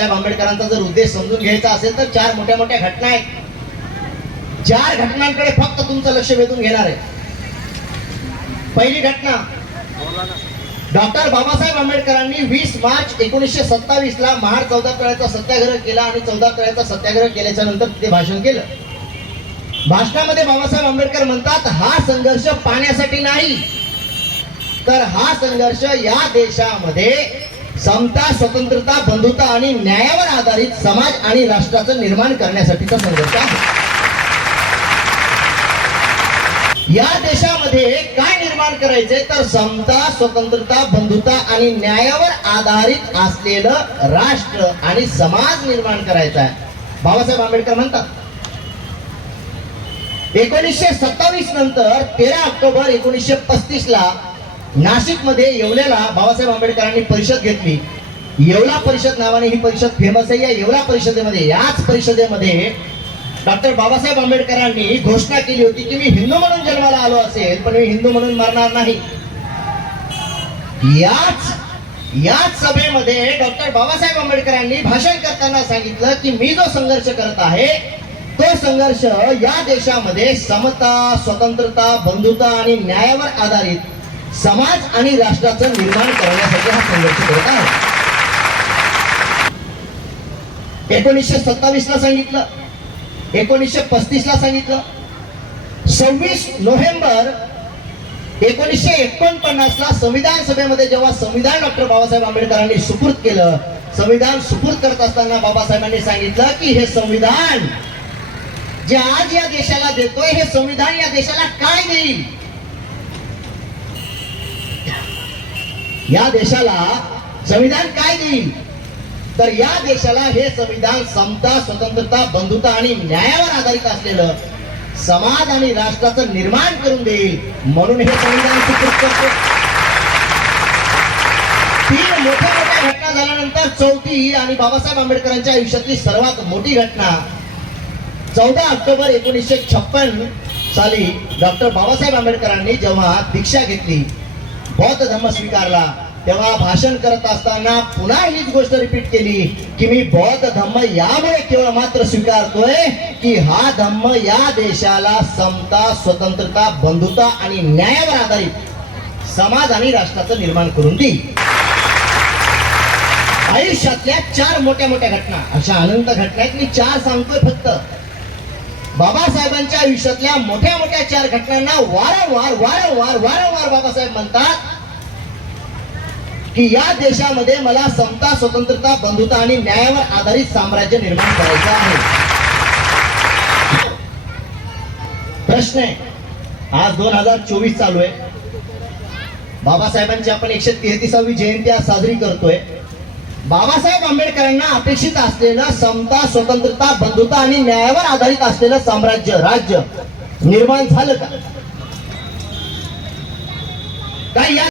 बाबासाहेब आंबेडकरांचा जर उद्देश समजून घ्यायचा असेल तर चार मोठ्या मोठ्या घटना आहेत. चार घटनांकडे फक्त तुमचं लक्ष वेधून घेणार आहे. पहिली घटना डॉक्टर बाबासाहेब आंबेडकरांनी वीस मार्च एकोणीसशे सत्तावीस ला महार चौदा तळ्याचा सत्याग्रह केला आणि चौदा तळ्याचा सत्याग्रह केल्याच्यानंतर तिथे भाषण केलं. भाषणामध्ये बाबासाहेब आंबेडकर म्हणतात हा संघर्ष पाण्यासाठी नाही. तर हा संघर्ष या देशामध्ये समता स्वतंत्रता बंधुता आणि न्यायावर आधारित समाज आणि राष्ट्राचं निर्माण करण्यासाठीचा संघर्ष आहे. या देशामध्ये काय निर्माण करायचे? तर समता स्वतंत्रता बंधुता आणि न्यायावर आधारित असलेलं राष्ट्र आणि समाज निर्माण करायचा आहे. बाबासाहेब आंबेडकर म्हणतात एकोणीसशे सत्तावीस नंतर तेरा ऑक्टोबर एकोणीसशे पस्तीस ला नाशिकमध्ये येवल्याला बाबासाहेब आंबेडकरांनी परिषद घेतली. येवला परिषद नावाने ही परिषद फेमस आहे. या येवला परिषदेमध्ये याच परिषदेमध्ये डॉक्टर बाबासाहेब आंबेडकरांनी घोषणा केली होती की मी हिंदू म्हणून जन्माला आलो असेल पण मी हिंदू म्हणून मरणार नाही. याच याच सभेमध्ये डॉक्टर बाबासाहेब आंबेडकरांनी भाषण करताना सांगितलं की मी जो संघर्ष करत आहे तो संघर्ष या देशामध्ये समता स्वतंत्रता बंधुता आणि न्यायावर आधारित समाज आणि राष्ट्राचं निर्माण करण्यासाठी हा संघर्ष करत आहे. एकोणीसशे सत्तावीस ला सांगितलं. एकोणीसशे पस्तीस ला सांगितलं. सव्वीस नोव्हेंबर एकोणीसशे एकोणपन्नास ला संविधान सभेमध्ये जेव्हा संविधान डॉक्टर बाबासाहेब आंबेडकरांनी सुपूर्द केलं संविधान सुपूर्द करत असताना बाबासाहेबांनी सांगितलं की हे संविधान जे आज या देशाला देतोय हे संविधान या देशाला काय देईल? या देशाला संविधान काय देईल? तर या देशाला हे संविधान समता स्वतंत्रता बंधुता आणि न्यायावर आधारित असलेलं समाज आणि राष्ट्राचं निर्माण करून देईल म्हणून हे संविधान करतो. तीन मोठ्या मोठ्या घटना झाल्यानंतर चौथी आणि बाबासाहेब आंबेडकरांच्या आयुष्यातली सर्वात मोठी घटना. चौदा ऑक्टोबर एकोणीसशे छप्पन साली डॉक्टर बाबासाहेब आंबेडकरांनी जेव्हा दीक्षा घेतली बौद्ध धर्म स्वीकारला तेव्हा भाषण करत असताना पुन्हा हीच गोष्ट रिपीट केली की मी बौद्ध धम्म यामुळे केवळ मात्र स्वीकारतोय की हा धम्म या देशाला समता स्वतंत्रता बंधुता आणि न्यायावर आधारित समाज आणि राष्ट्राचं निर्माण करून देईल. आयुष्यातल्या चार मोठ्या मोठ्या घटना अशा अनंत घटना आहेत मी चार सांगतोय फक्त. बाबासाहेबांच्या आयुष्यातल्या मोठ्या मोठ्या चार घटनांना वारंवार वारंवार वारंवार बाबासाहेब म्हणतात की या देशामध्ये मला समता स्वतंत्रता बंधुता आणि न्यायावर आधारित साम्राज्य निर्माण करायचं आहे. प्रश्न आहे. आज दोन हजार चोवीस चालू आहे. बाबासाहेबांची आपण एकशे तेहतीसावी जयंती आज साजरी करतोय. बाबासाहेब आंबेडकरांना अपेक्षित असलेलं समता स्वतंत्रता बंधुता आणि न्यायावर आधारित असलेलं साम्राज्य राज्य निर्माण झालं का? काय या